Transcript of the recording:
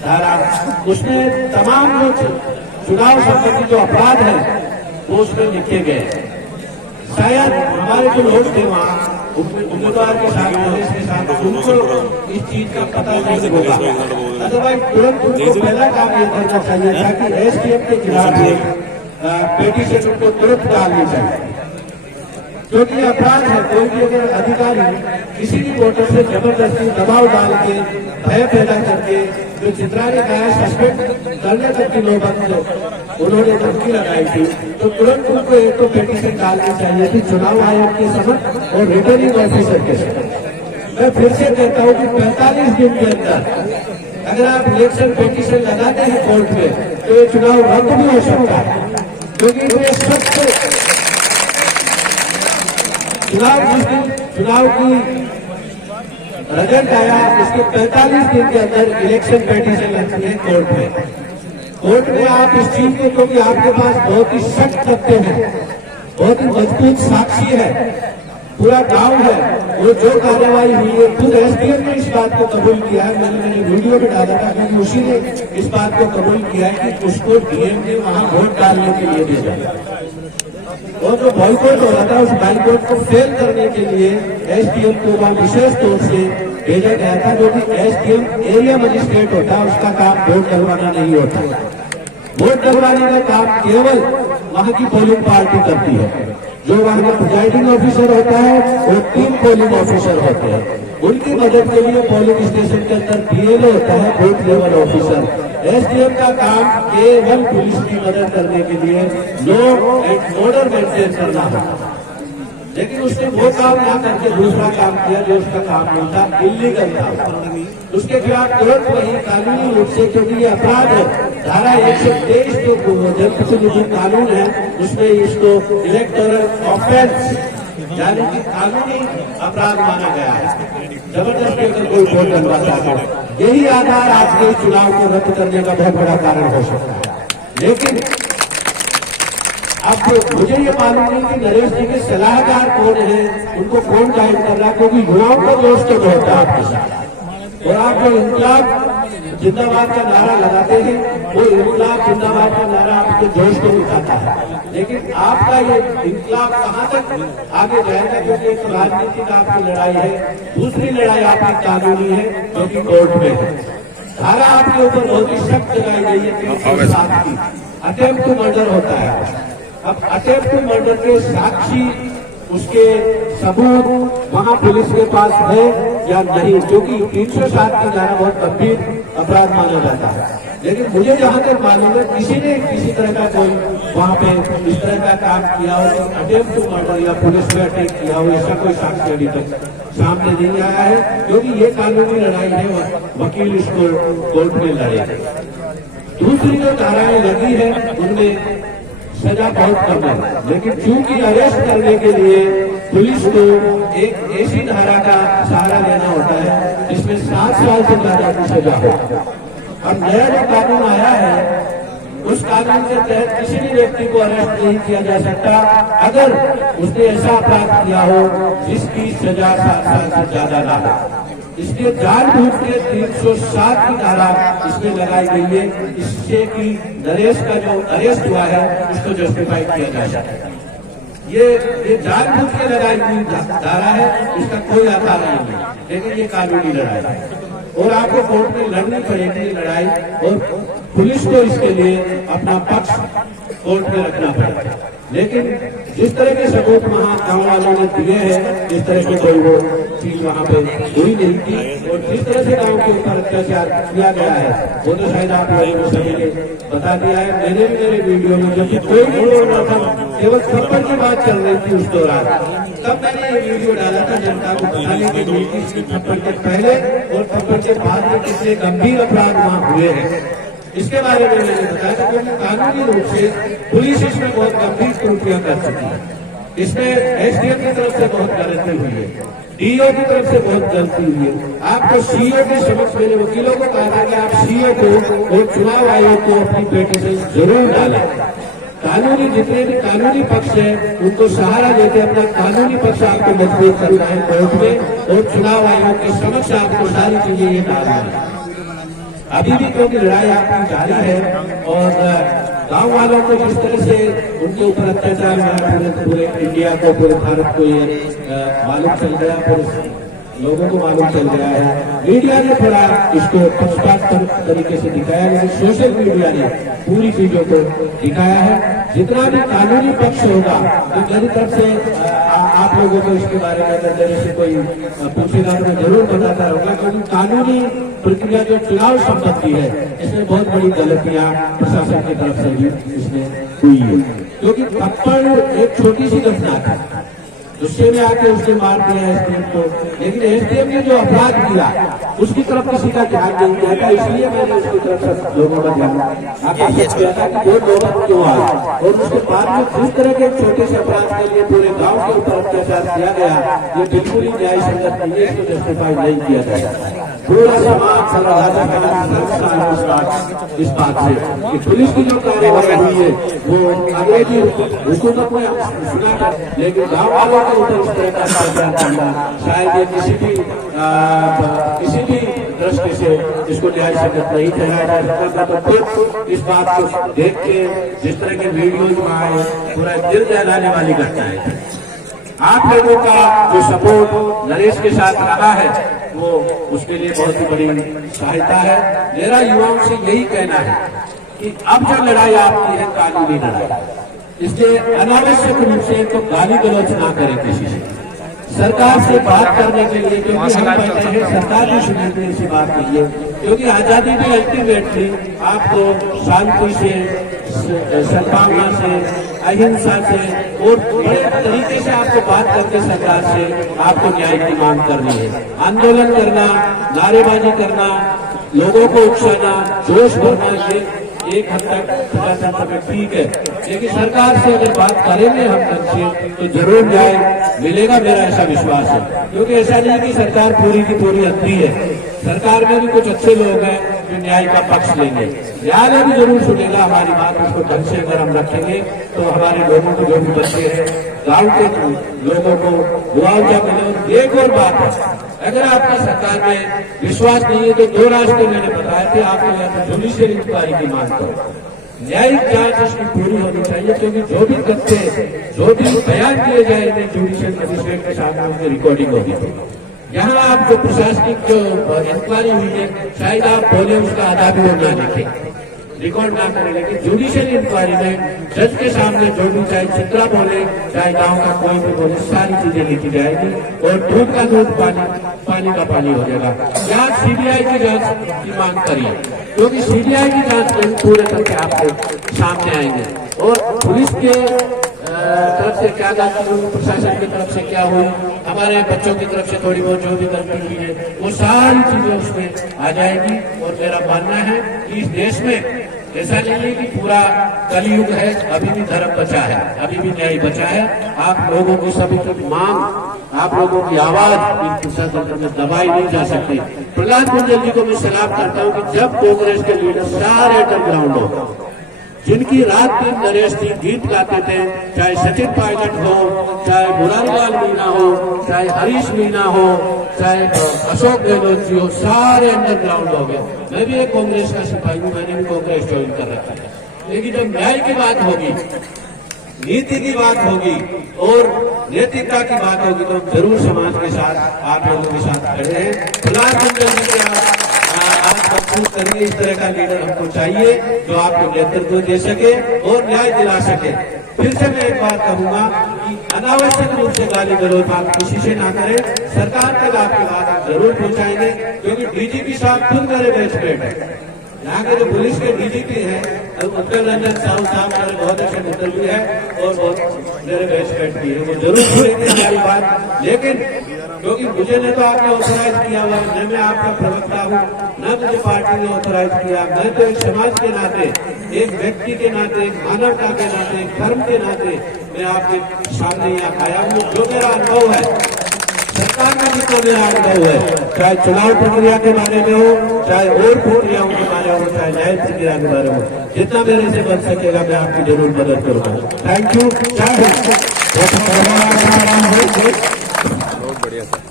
धारा, उसमें तमाम जो चुनाव संबंधी जो अपराध है वो उसमें लिखे गए। शायद हमारे जो लोग थे वहाँ उम्मीदवार के साथ के साथ उनको इस चीज का पता नहीं होगा, अदरवाइज तुरंत उनको पहला काम ये करना चाहिए था कि एसडीएम के खिलाफ पेटिशन उनको तुरंत डालनी चाहिए, क्योंकि अपराध है। कोई भी अगर अधिकारी किसी भी वोटर से जबरदस्ती दबाव डाल के भय पैदा करके जो चित्रा ने कहा सस्पेंड करने तक की नौबत उन्होंने धमकी लगाई थी, तो तुरंत उनको एक तो पेटिशन डालनी चाहिए थी चुनाव आयोग के समक्ष और रिटर्निंग ऑफिसर के समक्ष। मैं फिर से कहता हूँ कि 45 दिन के अंदर अगर आप इलेक्शन पेटिशन लगाते हैं कोर्ट में तो ये चुनाव रद्द भी हो सकता है, क्योंकि इतने सख्त चुनाव की रिजल्ट आया, उसके 45 दिन के अंदर इलेक्शन पेटिशन लगती है कोर्ट में। कोर्ट में आप इस चीज को, क्योंकि आपके पास बहुत ही सख्त तथ्य है, बहुत ही मजबूत साक्षी है, पूरा गांव है, वो जो कार्रवाई हुई है खुद एसडीएम ने इस बात को कबूल किया है। मैंने वीडियो में डाला था क्योंकि उसी ने इस बात को कबूल किया है कि उसको डीएम ने वहां वोट डालने के लिए भेजा, और जो बॉयकॉट हो रहा था उस बॉयकॉट को फेल करने के लिए एसडीएम को वहां विशेष तौर से भेजा गया था, जो कि एसडीएम एरिया मजिस्ट्रेट होता है, उसका काम वोट डलवाना नहीं होता। वोट डलवाने का काम केवल वहां की पोलिंग पार्टी करती है। जो वहां का प्रिजाइडिंग ऑफिसर होता है वो 3 पोलिंग ऑफिसर होते हैं, उनकी मदद के लिए पोलिंग स्टेशन के अंदर बीएलओ होता है, बूथ लेवल ऑफिसर। एसडीएम का काम केवल पुलिस की मदद करने के लिए लॉ एंड ऑर्डर मेंटेन करना होता है, लेकिन उसने वो काम ना करके दूसरा काम किया जो उसका काम नहीं था, इल्लीगल था। उसके खिलाफ तुरंत वही कानूनी रूप से, क्योंकि ये अपराध है, धारा 123 जो जनप्रतिनिधि कानून है उसमें इसको इलेक्टोरल ऑफेंस यानी कि कानूनी अपराध माना गया है। जबरदस्ती अगर कोई वोट डलवाता है, यही आधार आज के चुनाव को रद्द करने का बहुत बड़ा कारण हो सकता है। लेकिन अब मुझे ये मालूम नहीं कि नरेश जी के सलाहकार कौन है, उनको कौन गाइड कर रहा है, क्योंकि युवाओं का जोश तो बहुत है आपके साथ, और आप जो इनकलाब जिंदाबाद का नारा लगाते हैं वो इनकलाब जिंदाबाद का नारा आपके जोश को दिखाता है, लेकिन आपका ये इनकलाब कहाँ तक आगे जाएगा, क्योंकि एक राजनीतिक आपकी लड़ाई है, दूसरी लड़ाई आपकी कानूनी है जो कि कोर्ट में है। धारा आपके ऊपर बहुत ही सख्त लगाई गई है, 307 की अटेम्प्ट टू मर्डर होता है। अब अटेम्प्ट टू मर्डर के साक्षी, उसके सबूत वहां पुलिस के पास है या नहीं, क्योंकि 307 की धारा बहुत गंभीर अपराध माना जाता है। लेकिन मुझे जहां तक मालूम है किसी ने किसी तरह का कोई वहां पे इस तरह का काम किया हो, अटेम्प्ट टू मर्डर या पुलिस में अटैक किया हो, ऐसा कोई साक्ष्य अभी तक सामने नहीं आया है, क्योंकि ये कानूनी लड़ाई है, वकील इसको कोर्ट में लड़े। दूसरी जो धाराएं लगी है उनमें सजा बहुत कम है, लेकिन चूंकि अरेस्ट करने के लिए पुलिस को एक ऐसी धारा का सहारा लेना होता है जिसमें 7 साल से ज्यादा की सजा हो। अब नया जो कानून आया है उस कानून के तहत किसी भी व्यक्ति को अरेस्ट नहीं किया जा सकता अगर उसने ऐसा अपराध किया हो जिसकी सजा 7 साल से ज्यादा ना हो। इसलिए जानबूझ के 307 की धारा इसमें लगाई गई है, इससे कि नरेश का जो अरेस्ट हुआ है उसको जस्टिफाई किया जा सके। ये जानबूझ के लगाई हुई धारा है, इसका कोई आधार नहीं है, लेकिन ये कानूनी लड़ाई है और आपको कोर्ट में लड़नी पड़ेगी लड़ाई, और पुलिस को इसके लिए अपना पक्ष कोर्ट में रखना पड़ेगा। लेकिन जिस तरह के सबूत वहाँ गाँव वालों ने दिए हैं, जिस तरह की कोई वो चीज वहाँ पे हुई नहीं थी, और जिस तरह से गाँव के ऊपर अत्याचार किया गया है वो तो शायद आप लोगों को सभी ने बता दिया है। मैंने भी मेरे वीडियो में जब कोई भी बोल रहा था, केवल थप्पड़ की बात चल रही थी उस दौरान, तब मैंने ये वीडियो डाला था जनता को बताने के लिए कि थप्पड़ के पहले और थप्पड़ के बाद में कितने गंभीर अपराध वहाँ हुए हैं, इसके बारे में मैंने बताया था। क्योंकि कानूनी रूप से पुलिस इसमें बहुत गंभीर त्रुटियां कर चुकी है, इसमें एसडीएम की तरफ से बहुत गलती हुई है, डीओ की तरफ से बहुत गलती हुई है। आपको सीओ के समक्ष मेरे वकीलों को कहा था कि आप सीओ को और चुनाव आयोग को अपनी पेटिशन जरूर डालें। कानूनी जितने भी कानूनी पक्ष है उनको सहारा देते अपना कानूनी पक्ष आपको मजबूत करना है कोर्ट में, और चुनाव आयोग के समक्ष आपको सारी चीजें ये डालना है। अभी भी क्योंकि लड़ाई आपकी जारी है और गांव वालों को जिस तरह से उनके ऊपर अत्याचार हुआ पूरे इंडिया को, पूरे भारत को ये मालूम चल गया, पूरे लोगों को मालूम चल गया है। मीडिया ने थोड़ा इसको पक्षपात तरीके से दिखाया, लेकिन सोशल मीडिया ने पूरी चीजों को दिखाया है। जितना भी कानूनी पक्ष होगा तो मेरी तरफ से आप लोगों को इसके बारे में अगर मेरे से कोई पूछेगा तो मैं जरूर बताता रहूंगा, क्योंकि कानूनी प्रक्रिया जो चुनाव संबंधी है इसमें बहुत बड़ी गलतियां प्रशासन की तरफ से भी इसमें हुई है। क्योंकि थप्पड़ एक छोटी सी घटना थी, गुस्से में आके उसने मार दिया एसडीएम को, लेकिन एसडीएम ने जो अपराध किया उसकी तरफ किसी का ध्यान नहीं दिया था, इसलिए मैंने उसकी तरफ से लोगों का ध्यान आकर्षित किया था कि वो लोग क्यों आए। और उसके बाद में जिस तरह के छोटे से अपराध के लिए पूरे गांव के ऊपर अत्याचार किया गया, ये बिल्कुल ही न्याय संगत नहीं है, इसको जस्टिफाई नहीं किया जाएगा। पूरा समाज इस बात से कि पुलिस की जो कार्रवाई हुई है वो अंग्रेजी हुकूमत में सुना था, लेकिन गाँव वालों के ऊपर इस तरह का अत्याचार करना शायद ये किसी भी दृष्टि से इसको न्याय संगत नहीं ठहराया जा सकता। तो खुद इस बात को देख के जिस तरह के वीडियोज में आए, पूरा दिल दहलाने वाली घटनाएं थी। आप लोगों का जो सपोर्ट नरेश के साथ रहा है वो उसके लिए बहुत ही बड़ी सहायता है। मेरा युवाओं से यही कहना है कि अब जो लड़ाई आपकी है कानूनी लड़ाई, इसलिए अनावश्यक रूप से तो गाली गलौज ना करें किसी से। सरकार से बात करने के लिए, क्योंकि हम कहते हैं सरकार भी सुनेगी इसी बात के लिए, क्योंकि आजादी भी अल्टीमेटली आपको शांति से, सद्भावना से, अहिंसा से और बड़े तरीके से आपको बात करके सरकार से आपको न्याय की मांग करनी है। आंदोलन करना, नारेबाजी करना, लोगों को उकसाना, जोश भरना, ये एक हद तक प्रशासन में ठीक है, लेकिन सरकार से अगर बात करेंगे हम ढंग से तो जरूर न्याय मिलेगा, मेरा ऐसा विश्वास है। क्योंकि ऐसा नहीं कि सरकार पूरी की पूरी अंधी है, सरकार में भी कुछ अच्छे लोग हैं जो न्याय का पक्ष लेंगे। न्यायालय भी जरूर सुनेगा हमारी बात, उसको ढंग से अगर हम रखेंगे तो हमारे लोगों को जो भी बच्चे हैं, गांव के लोगों को मुआवजा मिले। एक और बात है, अगर आपका सरकार में विश्वास नहीं है तो दो रास्ते मैंने बताए थे, आपको या तो जुडिशियल इंक्वायरी की मांग करो, न्यायिक जांच इसकी पूरी होनी चाहिए, क्योंकि जो भी तथ्य, जो भी बयान दिए जाएंगे जुडिशियल मजिस्ट्रेट के साथ उनकी रिकॉर्डिंग होगी। यहाँ आप जो प्रशासनिक जो इंक्वायरी हुई है, शायद आप बोले उसका आधा भी ना लिखे, रिकॉर्ड ना करें, लेकिन जुडिशियल इंक्वायरी में जज के सामने जो भी, चाहे चित्रा बोले चाहे गांव का कोई भी बोले, सारी चीजें लिखी जाएगी और दूध का दूध, पानी का पानी हो जाएगा। या सीबीआई की जांच की मांग करिए, क्योंकि सीबीआई की जांच में पूरे तथ्य आपको सामने आएंगे और पुलिस के तरफ से क्या गलती हुई, प्रशासन की तरफ से क्या हुई, हमारे बच्चों की तरफ से थोड़ी बहुत जो भी गलती हुई है, वो सारी चीजें उसमें आ जाएगी। और मेरा मानना है कि इस देश में ऐसा नहीं है कि पूरा कलयुग है, अभी भी धर्म बचा है, अभी भी न्याय बचा है। आप लोगों की सभी तक मांग, आप लोगों की आवाज प्रशासन में दबाई नहीं जा सकती। प्रहलाद कुंजल जी को मैं सलाम करता हूँ कि जब कांग्रेस के लीडर सारे अंडरग्राउंड हो, जिनकी रात दिन नरेश जी गीत गाते थे, चाहे सचिन पायलट हो, चाहे मुरारीलाल मीणा हो, चाहे हरीश मीणा हो, चाहे अशोक गहलोत जी हो, सारे अंडरग्राउंड हो गए। मैं भी एक कांग्रेस का सिपाही हूँ, मैंने भी कांग्रेस ज्वाइन कर रखा है, लेकिन जब न्याय की बात होगी, नीति की बात होगी और नैतिकता की बात होगी तो हम जरूर समाज के साथ, आप लोगों के साथ खड़े हैं। प्रहलाद कुंजल जी के आप मजबूत करिए, इस तरह का लीडर हमको चाहिए जो आपको नेतृत्व दे सके और न्याय दिला सके। फिर से मैं एक बात कहूंगा कि अनावश्यक रूप से गाली गलौज आप किसी से ना करें, सरकार तक आपकी बात आप जरूर पहुंचाएंगे, क्योंकि डीजीपी साहब खुद मेरे बेस्टमेट है। यहाँ के जो पुलिस के डीजीपी हैं उत्तर रंजन साहू साहब मेरे बहुत अच्छे मित्र भी है और बहुत मेरे बेस्टमेट भी है, वो जरूर सुनेंगे हमारी बात। लेकिन क्योंकि मुझे ने तो आपने ऑथोराइज किया हुआ, न मैं आपका प्रवक्ता हूँ, न मुझे पार्टी ने ऑथोराइज किया, मैं तो एक समाज के नाते, एक व्यक्ति के नाते, एक मानवता के नाते, एक धर्म के नाते मैं आपके सामने यहाँ आया हूँ। जो मेरा अनुभव है, सरकार में जितना मेरा अनुभव है, चाहे चुनाव प्रक्रिया के बारे में हो, चाहे और प्रक्रियाओं के बारे में हो, चाहे न्याय प्रक्रिया के बारे में हो, जितना मेरे से बन सकेगा मैं आपकी जरूर मदद करूंगा। Thank you. बहुत बढ़िया सर।